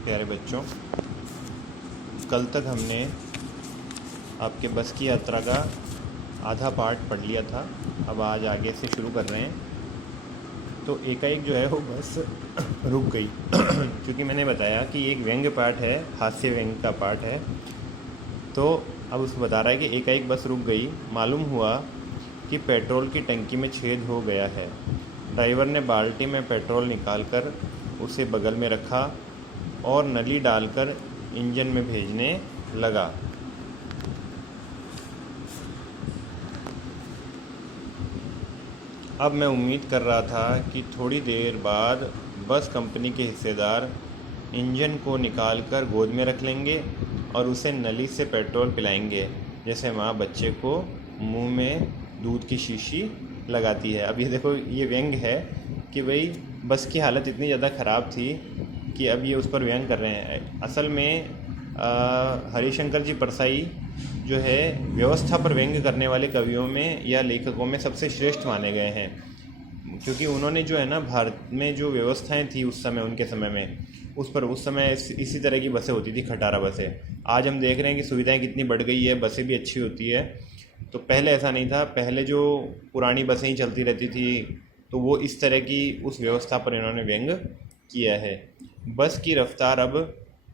प्यारे बच्चों, कल तक हमने आपके बस की यात्रा का आधा पार्ट पढ़ लिया था। अब आज आगे से शुरू कर रहे हैं। तो एकाएक जो है वो बस रुक गई क्योंकि मैंने बताया कि एक व्यंग्य पाठ है, हास्य व्यंग्य का पाठ है। तो अब उसको बता रहा है कि एकाएक बस रुक गई। मालूम हुआ कि पेट्रोल की टंकी में छेद हो गया है। ड्राइवर ने बाल्टी में पेट्रोल निकालकर उसे बगल में रखा और नली डालकर इंजन में भेजने लगा। अब मैं उम्मीद कर रहा था कि थोड़ी देर बाद बस कंपनी के हिस्सेदार इंजन को निकालकर गोद में रख लेंगे और उसे नली से पेट्रोल पिलाएंगे, जैसे माँ बच्चे को मुंह में दूध की शीशी लगाती है। अब ये देखो, ये व्यंग्य है कि भाई बस की हालत इतनी ज़्यादा ख़राब थी कि अब ये उस पर व्यंग कर रहे हैं। असल में हरिशंकर जी परसाई जो है व्यवस्था पर व्यंग्य करने वाले कवियों में या लेखकों में सबसे श्रेष्ठ माने गए हैं, क्योंकि उन्होंने जो है ना भारत में जो व्यवस्थाएं थी उस समय, उनके समय में उस समय इसी तरह की बसें होती थी, खटारा बसें। आज हम देख रहे हैं कि सुविधाएं कितनी बढ़ गई है, बसें भी अच्छी होती है। तो पहले ऐसा नहीं था। पहले जो पुरानी बसें ही चलती रहती थी, तो वो इस तरह की उस व्यवस्था पर इन्होंने व्यंग्य किया है। बस की रफ्तार अब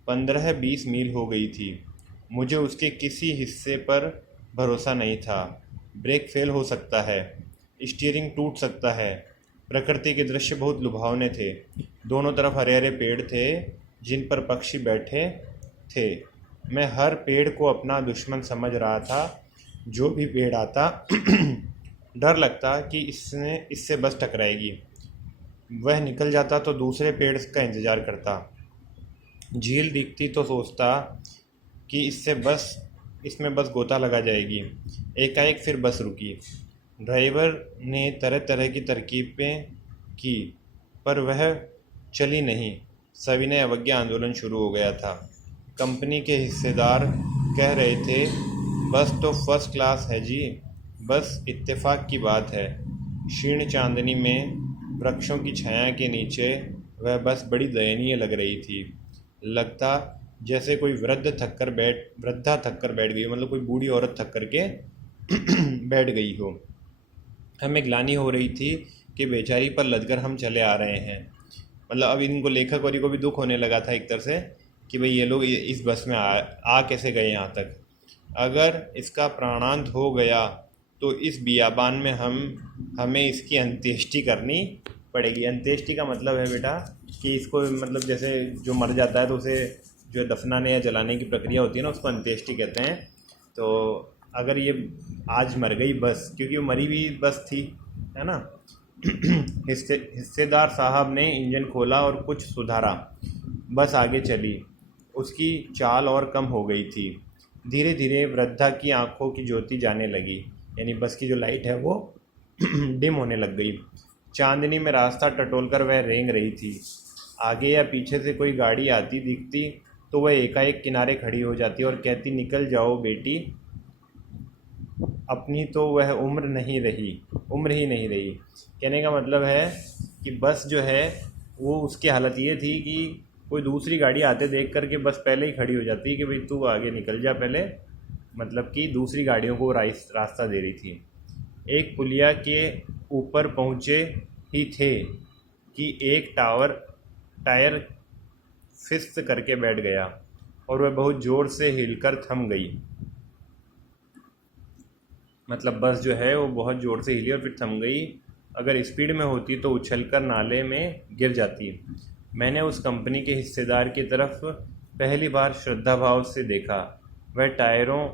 15-20 मील हो गई थी। मुझे उसके किसी हिस्से पर भरोसा नहीं था। ब्रेक फेल हो सकता है, स्टीयरिंग टूट सकता है। प्रकृति के दृश्य बहुत लुभावने थे। दोनों तरफ हरे हरे पेड़ थे जिन पर पक्षी बैठे थे। मैं हर पेड़ को अपना दुश्मन समझ रहा था। जो भी पेड़ आता डर लगता कि इससे बस टकराएगी। वह निकल जाता तो दूसरे पेड़ का इंतज़ार करता। झील दिखती तो सोचता कि इसमें बस गोता लगा जाएगी। एकाएक फिर बस रुकी। ड्राइवर ने तरह तरह की तरकीबें की, पर वह चली नहीं। सविनय अवज्ञा आंदोलन शुरू हो गया था। कंपनी के हिस्सेदार कह रहे थे, बस तो फर्स्ट क्लास है जी। बस इत्तेफाक की बात है। क्षीण चांदनी में वृक्षों की छाया के नीचे वह बस बड़ी दयनीय लग रही थी। लगता जैसे कोई वृद्धा थक कर बैठ गई हो, मतलब कोई बूढ़ी औरत थक कर के बैठ गई हो। हमें ग्लानि हो रही थी कि बेचारी पर लदकर हम चले आ रहे हैं। मतलब अब इनको, लेखक और को भी दुख होने लगा था एक तरह से कि भाई ये लोग इस बस में आ कैसे गए यहाँ तक। अगर इसका प्राणांत हो गया तो इस बियाबान में हमें इसकी अंत्येष्टि करनी पड़ेगी। अंत्येष्टि का मतलब है बेटा कि इसको, मतलब जैसे जो मर जाता है तो उसे जो दफनाने या जलाने की प्रक्रिया होती है ना, उसको अंत्येष्टि कहते हैं। तो अगर ये आज मर गई बस, क्योंकि वो मरी हुई बस थी, है ना। हिस्सेदार साहब ने इंजन खोला और कुछ सुधारा। बस आगे चली। उसकी चाल और कम हो गई थी। धीरे धीरे वृद्धा की आंखों की ज्योति जाने लगी, यानी बस की जो लाइट है वो डिम होने लग गई। चांदनी में रास्ता टटोलकर वह रेंग रही थी। आगे या पीछे से कोई गाड़ी आती दिखती तो वह एकाएक किनारे खड़ी हो जाती और कहती, निकल जाओ बेटी, अपनी तो वह उम्र ही नहीं रही। कहने का मतलब है कि बस जो है वो, उसकी हालत ये थी कि कोई दूसरी गाड़ी आते देख कर के बस पहले ही खड़ी हो जाती कि भाई तू आगे निकल जा पहले, मतलब कि दूसरी गाड़ियों को रास्ता दे रही थी। एक पुलिया के ऊपर पहुँचे ही थे कि एक टायर फिस्त करके बैठ गया और वह बहुत ज़ोर से हिलकर थम गई। मतलब बस जो है वो बहुत ज़ोर से हिली और फिर थम गई। अगर स्पीड में होती तो उछलकर नाले में गिर जाती। मैंने उस कंपनी के हिस्सेदार की तरफ पहली बार श्रद्धा भाव से देखा। वह टायरों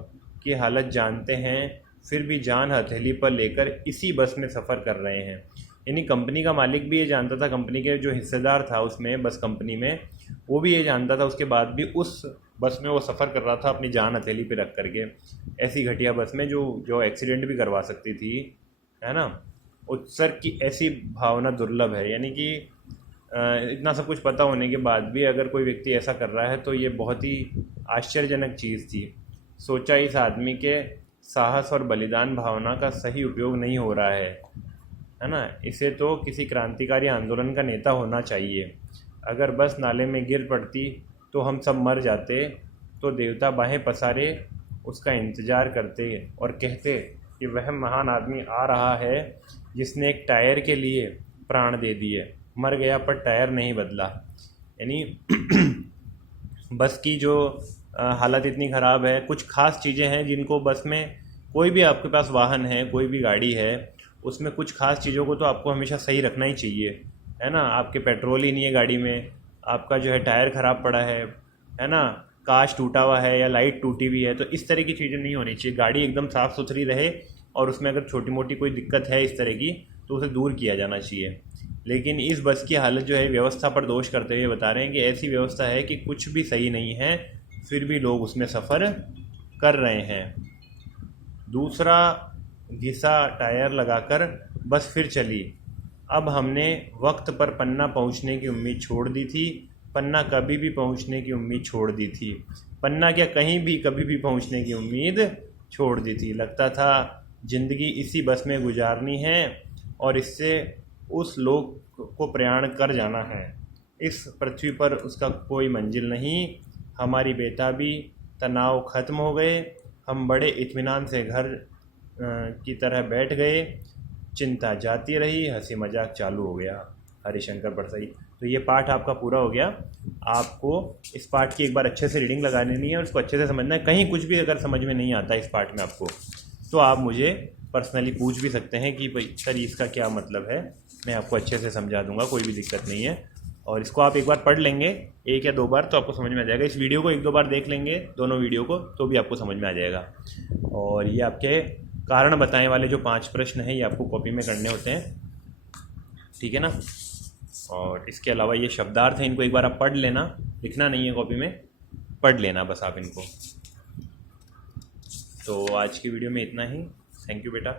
की हालत जानते हैं, फिर भी जान हथेली पर लेकर इसी बस में सफ़र कर रहे हैं। यानी कंपनी का मालिक भी ये जानता था, कंपनी के जो हिस्सेदार था उसमें, बस कंपनी में, वो भी ये जानता था। उसके बाद भी उस बस में वो सफ़र कर रहा था अपनी जान हथेली पे रख करके, ऐसी घटिया बस में जो एक्सीडेंट भी करवा सकती थी, है ना। उत्सर्ग की ऐसी भावना दुर्लभ है। यानी कि इतना सब कुछ पता होने के बाद भी अगर कोई व्यक्ति ऐसा कर रहा है तो ये बहुत ही आश्चर्यजनक चीज़ थी। सोचा, इस आदमी के साहस और बलिदान भावना का सही उपयोग नहीं हो रहा है ना। इसे तो किसी क्रांतिकारी आंदोलन का नेता होना चाहिए। अगर बस नाले में गिर पड़ती तो हम सब मर जाते। तो देवता बाहें पसारे उसका इंतज़ार करते और कहते कि वह महान आदमी आ रहा है जिसने एक टायर के लिए प्राण दे दिए, मर गया पर टायर नहीं बदला। यानी बस की जो हालत इतनी ख़राब है, कुछ ख़ास चीज़ें हैं जिनको बस में, कोई भी आपके पास वाहन है, कोई भी गाड़ी है, उसमें कुछ ख़ास चीज़ों को तो आपको हमेशा सही रखना ही चाहिए, है ना। आपके पेट्रोल ही नहीं है गाड़ी में, आपका जो है टायर ख़राब पड़ा है ना, कांच टूटा हुआ है या लाइट टूटी हुई है, तो इस तरह की चीज़ें नहीं होनी चाहिए। गाड़ी एकदम साफ़ सुथरी रहे और उसमें अगर छोटी मोटी कोई दिक्कत है इस तरह की तो उसे दूर किया जाना चाहिए। लेकिन इस बस की हालत जो है व्यवस्था पर दोष करते हुए बता रहे हैं कि ऐसी व्यवस्था है कि कुछ भी सही नहीं है, फिर भी लोग उसमें सफ़र कर रहे हैं। दूसरा घिसा टायर लगाकर बस फिर चली। अब हमने वक्त पर पन्ना पहुंचने की उम्मीद छोड़ दी थी, पन्ना कभी भी पहुंचने की उम्मीद छोड़ दी थी, पन्ना क्या कहीं भी कभी भी पहुंचने की उम्मीद छोड़ दी थी। लगता था ज़िंदगी इसी बस में गुजारनी है और इससे उस लोक को प्रयाण कर जाना है। इस पृथ्वी पर उसका कोई मंजिल नहीं। हमारी बेताबी तनाव ख़त्म हो गए, हम बड़े इत्मीनान से घर की तरह बैठ गए। चिंता जाती रही, हंसी मजाक चालू हो गया। हरिशंकर परसई। तो ये पाठ आपका पूरा हो गया। आपको इस पाठ की एक बार अच्छे से रीडिंग लगा लेनी है और उसको अच्छे से समझना है। कहीं कुछ भी अगर समझ में नहीं आता इस पाठ में आपको, तो आप मुझे पर्सनली पूछ भी सकते हैं कि भाई सर इसका क्या मतलब है, मैं आपको अच्छे से समझा दूंगा, कोई भी दिक्कत नहीं है। और इसको आप एक बार पढ़ लेंगे, एक या दो बार, तो आपको समझ में आ जाएगा। इस वीडियो को एक दो बार देख लेंगे, दोनों वीडियो को, तो भी आपको समझ में आ जाएगा। और ये आपके कारण बताएं वाले जो 5 प्रश्न हैं ये आपको कॉपी में करने होते हैं, ठीक है ना। और इसके अलावा ये शब्दार्थ हैं, इनको एक बार आप पढ़ लेना, लिखना नहीं है कॉपी में, पढ़ लेना बस आप इनको। तो आज की वीडियो में इतना ही। थैंक यू बेटा।